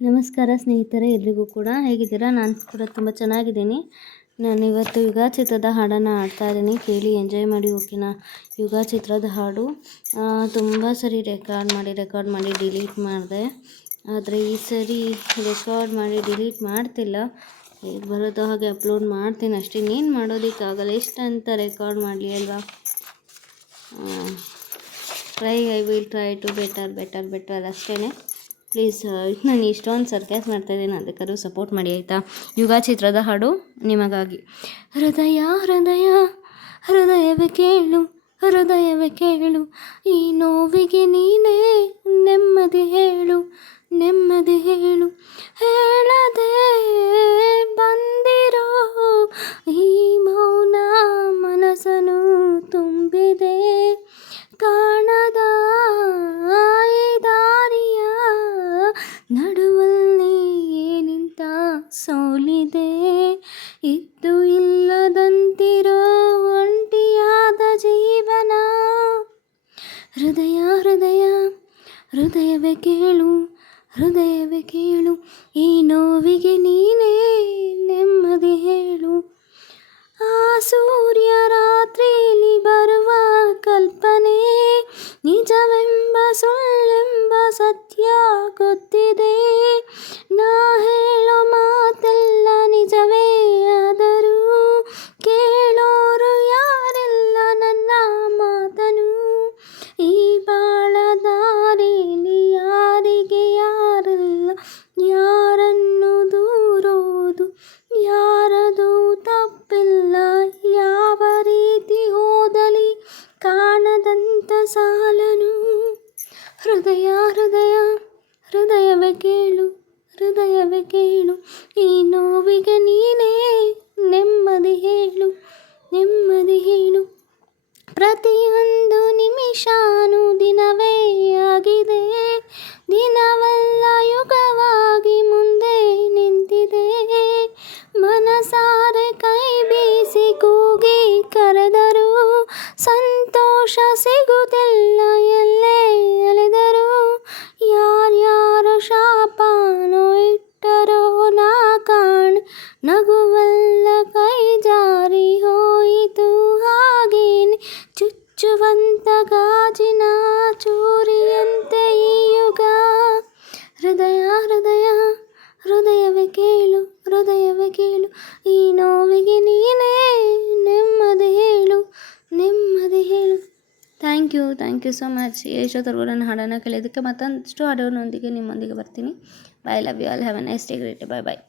ನಮಸ್ಕಾರ ಸ್ನೇಹಿತರೆ, ಎಲ್ರಿಗೂ ಕೂಡ ಹೇಗಿದ್ದೀರಾ? ನಾನು ಕೂಡ ತುಂಬ ಚೆನ್ನಾಗಿದ್ದೀನಿ. ನಾನು ಇವತ್ತು ಯುಗ ಚಿತ್ರದ ಹಾಡನ್ನು ಹಾಡ್ತಾ ಇದ್ದೀನಿ, ಕೇಳಿ ಎಂಜಾಯ್ ಮಾಡಿ. ಓಕೆನಾ? ಯುಗ ಚಿತ್ರದ ಹಾಡು ತುಂಬ ಸರಿ ರೆಕಾರ್ಡ್ ಮಾಡಿ ಡಿಲೀಟ್ ಮಾಡಿದೆ. ಆದರೆ ಈ ಸರಿ ರೆಕಾರ್ಡ್ ಮಾಡಿ ಡಿಲೀಟ್ ಮಾಡ್ತಿಲ್ಲ, ಹೇಗೆ ಬರೋದು ಹಾಗೆ ಅಪ್ಲೋಡ್ ಮಾಡ್ತೀನಿ ಅಷ್ಟೇ. ಇನ್ನೇನು ಮಾಡೋದಕ್ಕಾಗಲ್ಲ, ಎಷ್ಟಂತ ರೆಕಾರ್ಡ್ ಮಾಡಲಿ ಅಲ್ವಾ? I will try to better ಅಷ್ಟೇ. ಪ್ಲೀಸ್, ನಾನು ಇಷ್ಟೊಂದು ಸರ್ಕ್ಯಾಸ್ ಮಾಡ್ತಾಯಿದ್ದೀನಿ, ಅದಕ್ಕಾದ್ರೂ ಸಪೋರ್ಟ್ ಮಾಡಿ ಆಯಿತಾ? ಯುಗ ಚಿತ್ರದ ಹಾಡು ನಿಮಗಾಗಿ. ಹೃದಯ ಹೃದಯ ಹೃದಯವೇ ಕೇಳು, ಹೃದಯವೇ ಕೇಳು, ಈ ನೋವಿಗೆ ನೀನೇ ನೆಮ್ಮದಿ ಹೇಳು, ನೆಮ್ಮದಿ ಹೇಳು. ಹೇಳದೆ ಬಂದಿರೋ ಈ ಮೌನ ಮನಸ್ಸನ್ನು ತುಂಬಿದೆ, ಕಾಣದ ಈ ದಾರಿಯ ನಡುವಲ್ಲಿ ನಿಂತ ಸೋಲಿದೆ, ಇದ್ದು ಇಲ್ಲದಂತಿರೋ ಒಂಟಿಯಾದ ಜೀವನ. ಹೃದಯ ಹೃದಯ ಹೃದಯವೇ ಕೇಳು, ಹೃದಯವೇ ಕೇಳು, ಈ ನೋವಿಗೆ ನೀನೇ ನೆಮ್ಮದಿ ಹೇಳು. ಆ ಸೂರ್ಯ ರಾತ್ರಿಯಲ್ಲಿ ಬರುವ ಕಲ್ಪನೆ ನಿಜವೆಂಬ ಸುಳ್ಳೆಂಬ ಸತ್ಯ ಗೊತ್ತಿದೆ. ನಾ ಹೇಳೋ ಮಾತೆಲ್ಲ ನಿಜವೇ ಆದರೂ ಕೇಳೋರು ಯಾರೆಲ್ಲ ನನ್ನ ಮಾತನು. ಈ ಬಾಳ ದಾರಿಲಿ ಯಾರಿಗೆ ಯಾರಲ್ಲ, ಯಾರನ್ನು ದೂರೋದು ಯಾರದು ತಪ್ಪಿಲ್ಲ. ಯಾವ ರೀತಿ ಹೋದಲಿ ಕಾಣದಂತ ಸಾಲನು. ಹೃದಯ ಹೃದಯ ಹೃದಯವೇ ಕೇಳು, ಹೃದಯವೇ ಕೇಳು, ಈ ನೋವಿಗೆ ನೀನೇ ನೆಮ್ಮದಿ ಹೇಳು, ನೆಮ್ಮದಿ ಹೇಳು. ಪ್ರತಿಯೊಂದು ನಿಮಿಷಾನು ದಿನವೇ ಆಗಿದೆ, ದಿನವಲ್ಲ ಯುಗವಾಗಿ ಮುಂದೆ ನಿಂತಿದೆ. ಮನಸಾರೆ ಕೈ ಬೀಸಿ ಕೂಗಿ ಕರೆದರು, ಸಂತೋಷ ಸಿಗುತ್ತಿಲ್ಲ ಎಲ್ಲೇ ಅಲೆದರು. ಯಾರ್ಯಾರ ಶಾಪನೋ ಇಟ್ಟರೋ ನಾ ಕಾಣೆ, ನಗುವಲ್ಲ ಕೈ ಜಾರಿ ಹೋಯಿತು ಹಾಗೇನೆ. ಚುಚ್ಚುವಂತ ಗಾಜಿನ ಚೂರಿಯಂತೆ ಈ ಯುಗ. ಹೃದಯ ಹೃದಯ ಹೃದಯವೇ ಕೇಳು, ಹೃದಯವೇ ಕೇಳು, ಈ ನೋವಿಗೆ ನೀನೇ ನೆಮ್ಮದಿ ಹೇಳು, ನೆಮ್ಮದಿ ಹೇಳು. Thank you so much. ಎಷ್ಟೊತ್ತರೆಗೂ ನನ್ನ ಹಾಡನ್ನು ಕೇಳಿದ್ದಕ್ಕೆ ಮತ್ತೊಂದಷ್ಟು ಹಾಡೋನೊಂದಿಗೆ ನಿಮ್ಮೊಂದಿಗೆ ಬರ್ತೀನಿ. Bye, love you all, have a nice day, great day, bye.